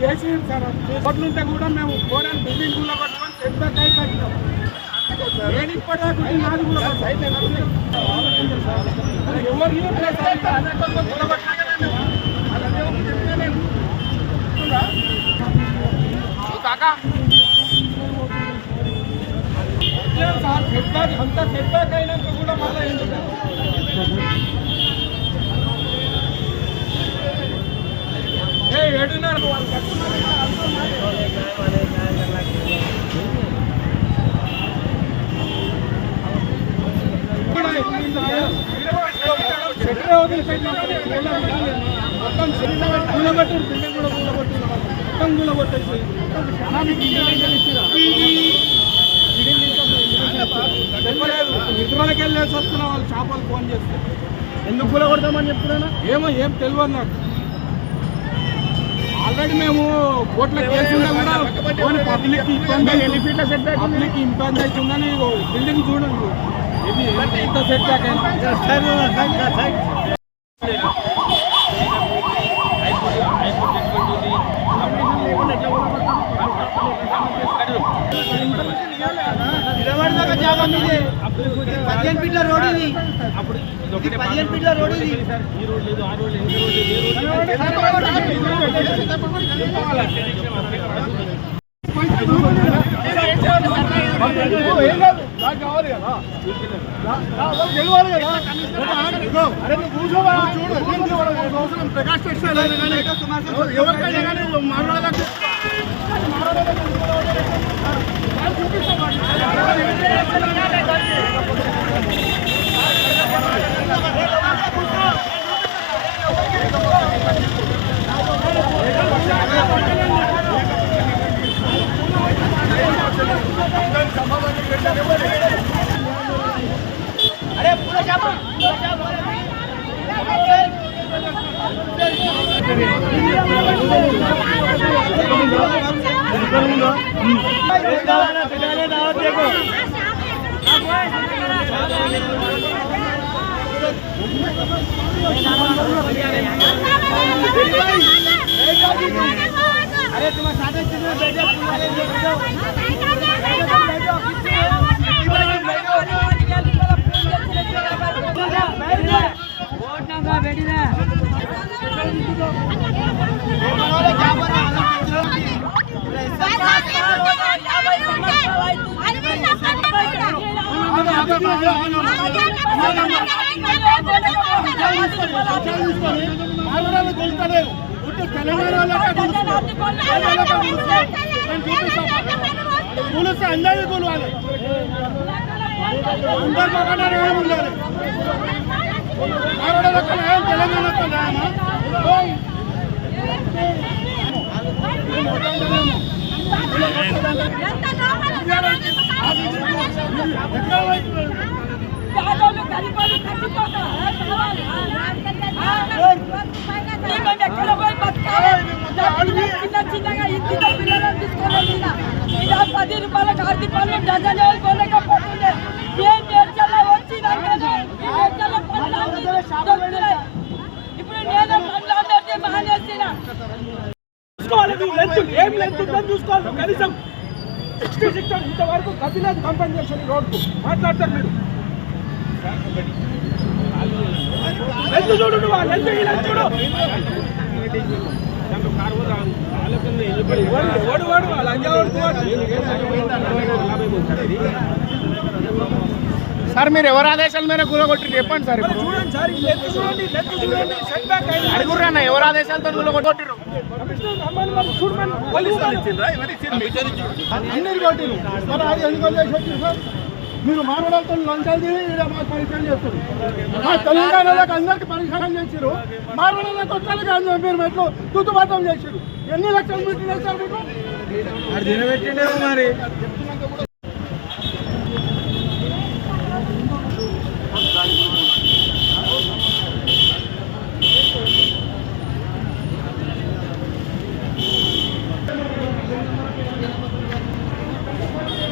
చేసి సార్ రోడ్లుంటే కూడా మేము కోరాను బిల్డింగ్ కూడా పట్టుకొని సెట్ బ్యాక్ అయి కట్టినాం. నేను ఇప్పటిదాకా నాది కూడా ఎవరు సార్ సెట్ బ్యాక్ అంతా సెట్ బ్యాక్ అయినాక కూడా మళ్ళీ ఏడున్నారు నిద్రలకి వెళ్ళేసి వస్తున్నా వాళ్ళు చేపలు ఫోన్ చేస్తే ఎందుకు కూల కొడతామని చెప్తున్నా ఏమో ఏం తెలియదు నాకు. ఆల్రెడీ మేము కోట్ల కేసు పబ్లిక్ ఇబ్బంది అవుతుందని బిల్డింగ్ చూడండి ఇది ఎంత సెట్ బ్యాక్ రోడ్ ఇది 15 ఫీట్ల రోడ్ ఇది ఈ రోడ్ లేదు ఆ రోడ్ లేదు కావాలి కదా ప్రకాష్ ఎవరికైనా కానీ మాట్లాడాలి अरे पूरा जामा देखो अरे तुम्हारे साथ पुलिस अंदर ही बुलवाले अंदर पकड़ना नहीं बुलाने तेलंगाना का नाम చిన్నగా ఇంటితో పిల్లలను తీసుకోలేదు. 10 రూపాయలకు 10 రూపాయలు డజన్ కొనకపోతుండే ఏం నేర్చల్లో వచ్చిందంటే ఇప్పుడు నేను పండ్లు మానేసిన ఏం లెంత్ ఉందని చూసుకోవాలి. కనీసం 66 ఇంతవరకు కదిలేదు కంపెన్సేషన్ రోడ్కు మాట్లాడతారు మీరు. లెంత్ చూడు నువ్వు లెంత్ చూడు సార్ మీరు ఎవరు ఆదేశాల మీద కూలగొట్టి చెప్పండి సార్. ఇప్పుడు చూడండి సార్ అడుగురు అన్న ఎవరు ఆదేశాలతో కూలగొట్టిరు మీరు మానవులతో లంచాలు మాకు పరిచయం చేస్తారు. మా తెలంగాణలోకి అందరికి పరిష్కారం చేశారు. మానవులతో మీరు ఎట్లా తుతుపాతం చేశారు. ఎన్ని లక్షల మీటర్లు వేశారు మీకు మరి